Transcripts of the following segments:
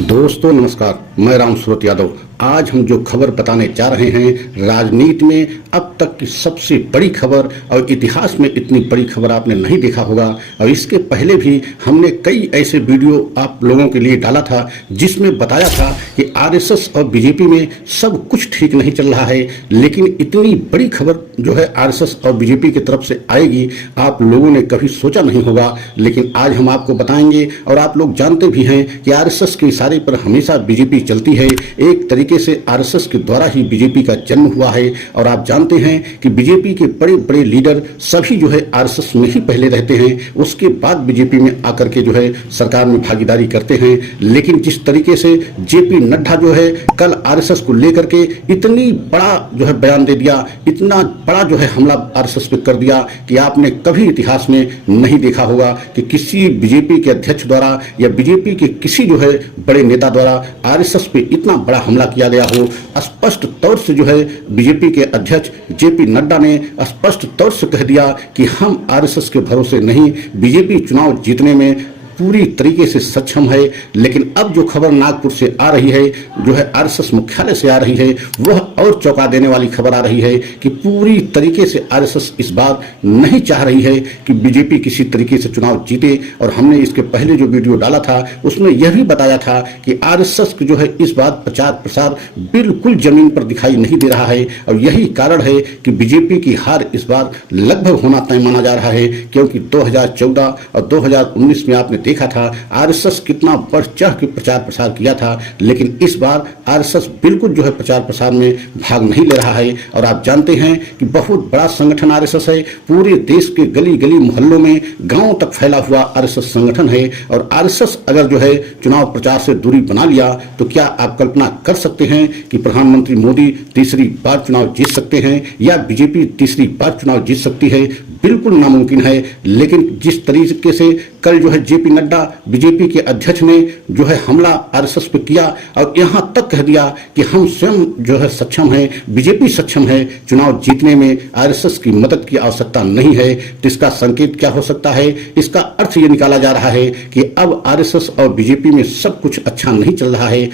दोस्तों नमस्कार, मैं राम सूरत यादव। आज हम जो खबर बताने जा रहे हैं, राजनीति में अब तक की सबसे बड़ी खबर और इतिहास में इतनी बड़ी खबर आपने नहीं देखा होगा। और इसके पहले भी हमने कई ऐसे वीडियो आप लोगों के लिए डाला था जिसमें बताया था कि आरएसएस और बीजेपी में सब कुछ ठीक नहीं चल रहा है, लेकिन इतनी बड़ी खबर जो है आरएसएस और बीजेपी की तरफ से आएगी आप लोगों ने कभी सोचा नहीं होगा। लेकिन आज हम आपको बताएंगे, और आप लोग जानते भी हैं कि आरएसएस के इशारे पर हमेशा बीजेपी चलती है। एक तरीके से आरएसएस के द्वारा ही बीजेपी का जन्म हुआ है। और आप जानते हैं कि बीजेपी के बड़े बड़े लीडर सभी जो है आरएसएस में ही पहले रहते हैं, उसके बाद बीजेपी में आकर के जो है सरकार में भागीदारी करते हैं। लेकिन जिस तरीके से जेपी नड्डा जो है कल आरएसएस को लेकर के इतनी बड़ा जो है बयान दे दिया, इतना बड़ा जो है हमला आरएसएस पे कर दिया कि आपने कभी इतिहास में नहीं देखा होगा कि किसी बीजेपी के अध्यक्ष द्वारा या बीजेपी के किसी जो है बड़े नेता द्वारा आरएसएस पे इतना बड़ा हमला किया गया हो। स्पष्ट तौर से जो है बीजेपी के अध्यक्ष जेपी नड्डा ने स्पष्ट तौर से कह दिया कि हम आरएसएस के भरोसे नहीं, बीजेपी चुनाव जीतने में पूरी तरीके से सक्षम है। लेकिन अब जो खबर नागपुर से आ रही है, जो है आरएसएस मुख्यालय से आ रही है, वह और चौंका देने वाली खबर आ रही है कि पूरी तरीके से आरएसएस इस बार नहीं चाह रही है कि बीजेपी किसी तरीके से चुनाव जीते। और हमने इसके पहले जो वीडियो डाला था उसमें यह भी बताया था कि आरएसएस जो है इस बार प्रचार प्रसार बिल्कुल जमीन पर दिखाई नहीं दे रहा है। और यही कारण है कि बीजेपी की हार इस बार लगभग होना तय माना जा रहा है, क्योंकि 2014 और 2019 में आपने देखा था आरएसएस कितना बढ़ चढ़ के प्रचार प्रसार किया था। लेकिन इस बार आरएसएस बिल्कुल जो है प्रचार प्रसार में भाग नहीं ले रहा है। और आप जानते हैं कि बहुत बड़ा संगठन आरएसएस है, पूरे देश के गली गली मोहल्लों में गांवों तक फैला हुआ आरएसएस संगठन है। और आरएसएस अगर जो है चुनाव प्रचार से दूरी बना लिया तो क्या आप कल्पना कर सकते हैं कि प्रधानमंत्री मोदी तीसरी बार चुनाव जीत सकते हैं या बीजेपी तीसरी बार चुनाव जीत सकती है? बिल्कुल नामुमकिन है। लेकिन जिस तरीके से कल जो है जेपी नड्डा बीजेपी के अध्यक्ष ने जो है हमला आरएसएस पे किया और यहां तक कह दिया कि हम स्वयं जो है सक्षम हैं, बीजेपी सक्षम है, चुनाव जीतने में आरएसएस की मदद की आवश्यकता नहीं है, तो इसका संकेत क्या हो सकता है? इसका अर्थ ये निकाला जा रहा है कि अब आरएसएस और बीजेपी में सब कुछ अच्छा नहीं चल रहा है,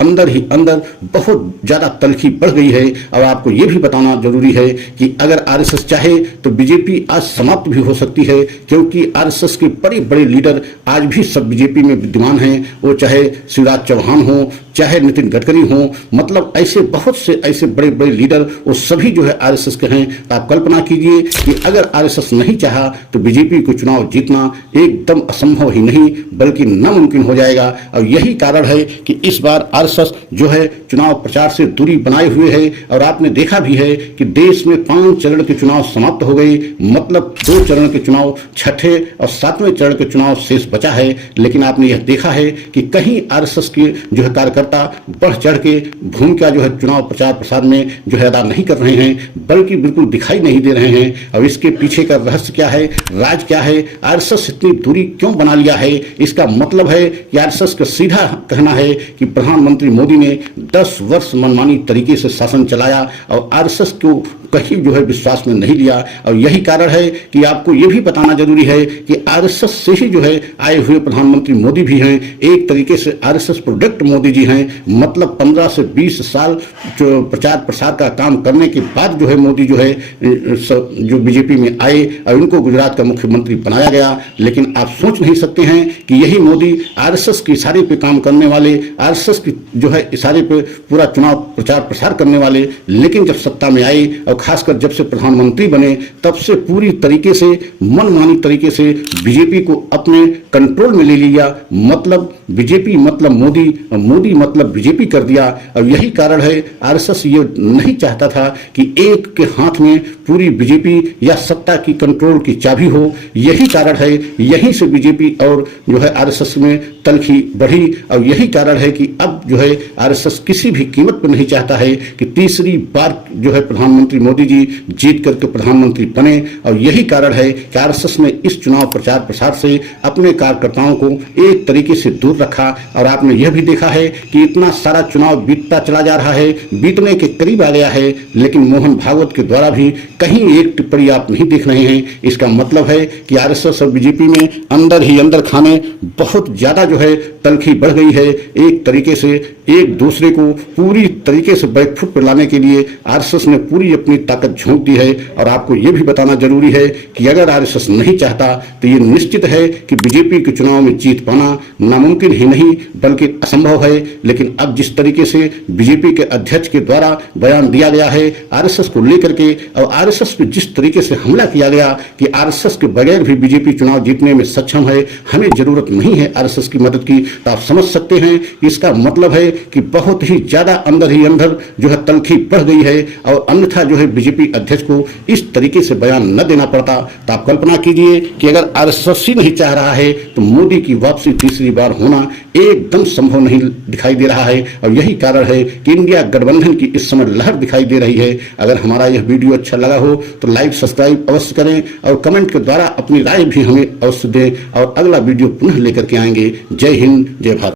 अंदर ही अंदर बहुत ज्यादा तलखी बढ़ गई है। और आपको ये भी बताना जरूरी है कि अगर आरएसएस चाहे तो बीजेपी आज समाप्त भी हो सकती है, क्योंकि आरएसएस के बड़े बड़े लीडर आज भी सब बीजेपी में विद्यमान हैं। वो चाहे शिवराज चौहान हो, चाहे नितिन गडकरी हो, मतलब ऐसे बहुत से ऐसे बड़े बड़े लीडर वो सभी जो है आरएसएस के हैं। आप कल्पना कीजिए कि अगर आरएसएस नहीं चाहा तो बीजेपी को चुनाव जीतना एकदम असंभव ही नहीं बल्कि नामुमकिन हो जाएगा। और यही कारण है कि इस बार आरएसएस जो है चुनाव प्रचार से दूरी बनाए हुए है। और आपने देखा भी है कि देश में 5 चरण के चुनाव समाप्त हो गए, मतलब 2 चरण के चुनाव, छठे और 7वें चरण के चुनाव शेष बचा है। लेकिन आपने यह देखा है कि कहीं आरएसएस के जो है कार्यकर्ता बढ़ चढ़ के भूमिका जो है चुनाव प्रचार प्रसार में जो है अदा नहीं कर रहे हैं, बल्कि बिल्कुल दिखाई नहीं दे रहे हैं। और इसके पीछे का रहस्य क्या है, राज क्या है, आरएसएस इतनी दूरी क्यों बना लिया है? इसका मतलब है कि आरएसएस का सीधा कहना है कि प्रधानमंत्री मोदी ने 10 वर्ष मनमानी तरीके से शासन चलाया और आरएसएस को कहीं जो है विश्वास में नहीं लिया। और यही कारण है कि आपको यह भी बताना जरूरी है कि आरएसएस से ही जो है आए हुए प्रधानमंत्री मोदी भी हैं, एक तरीके से आरएसएस प्रोडक्ट मोदी जी हैं। मतलब 15 से 20 साल जो प्रचार प्रसार का काम करने के बाद जो है मोदी जो है जो बीजेपी में आए और उनको गुजरात का मुख्यमंत्री बनाया गया। लेकिन आप सोच नहीं सकते हैं कि यही मोदी आरएसएस के इशारे पे काम करने वाले, आरएसएस की जो है इशारे पे पूरा चुनाव प्रचार प्रसार करने वाले, लेकिन जब सत्ता में आए और खासकर जब से प्रधानमंत्री बने तब से पूरी तरीके से मनमानी तरीके से बीजेपी को अपने कंट्रोल में ले लिया। मतलब बीजेपी मतलब मोदी, मोदी मतलब बीजेपी कर दिया। और यही कारण है आरएसएस ये नहीं चाहता था कि एक के हाथ में पूरी बीजेपी या सत्ता की कंट्रोल की चाबी हो। यही कारण है, यहीं से बीजेपी और जो है आरएसएस में तलखी बढ़ी। और यही कारण है कि अब जो है आरएसएस किसी भी कीमत पर नहीं चाहता है कि तीसरी बार जो है प्रधानमंत्री मोदी जी जीत करके प्रधानमंत्री बने। और यही कारण है कि आरएसएस ने इस चुनाव प्रचार प्रसार से अपने कार्यकर्ताओं को एक तरीके से दूर रखा। और आपने यह भी देखा है कि इतना सारा चुनाव बीतता चला जा रहा है, बीतने के करीब आ गया है, लेकिन मोहन भागवत के द्वारा भी कहीं एक टिप्पणी आप नहीं देख रहे हैं। इसका मतलब है कि आरएसएस और बीजेपी में अंदर ही अंदर खाने बहुत ज्यादा जो है तलखी बढ़ गई है। एक तरीके से एक दूसरे को पूरी तरीके से बैकफुट पर लाने के लिए आरएसएस ने पूरी अपनी ताकत झोंक दी है। और आपको यह भी बताना जरूरी है कि अगर आरएसएस नहीं चाहता तो ये निश्चित है कि बीजेपी के चुनाव में जीत पाना नामुमकिन ही नहीं बल्कि असंभव है। लेकिन अब जिस तरीके से बीजेपी के अध्यक्ष के द्वारा बयान दिया गया है आरएसएस को लेकर के, और आरएसएस पे जिस तरीके से हमला किया गया कि आरएसएस के बगैर भी बीजेपी चुनाव जीतने में सक्षम है, हमें जरूरत नहीं है आरएसएस की मदद की, तो आप समझ सकते हैं इसका मतलब है कि बहुत ही ज्यादा अंदर ही अंदर जो है तलखी बढ़ गई है। और अन्यथा जो है बीजेपी अध्यक्ष को इस तरीके से बयान न देना पड़ता। तो आप कल्पना कीजिए कि अगर आरएसएस ही नहीं चाह रहा है तो मोदी की वापसी तीसरी बार होना एकदम संभव नहीं दिखाई दे रहा है। और यही कारण है कि इंडिया गठबंधन की इस समय लहर दिखाई दे रही है। अगर हमारा यह वीडियो अच्छा लगा हो तो लाइक सब्सक्राइब अवश्य करें और कमेंट के द्वारा अपनी राय भी हमें अवश्य दें। और अगला वीडियो पुनः लेकर के आएंगे। जय हिंद, जय भारत।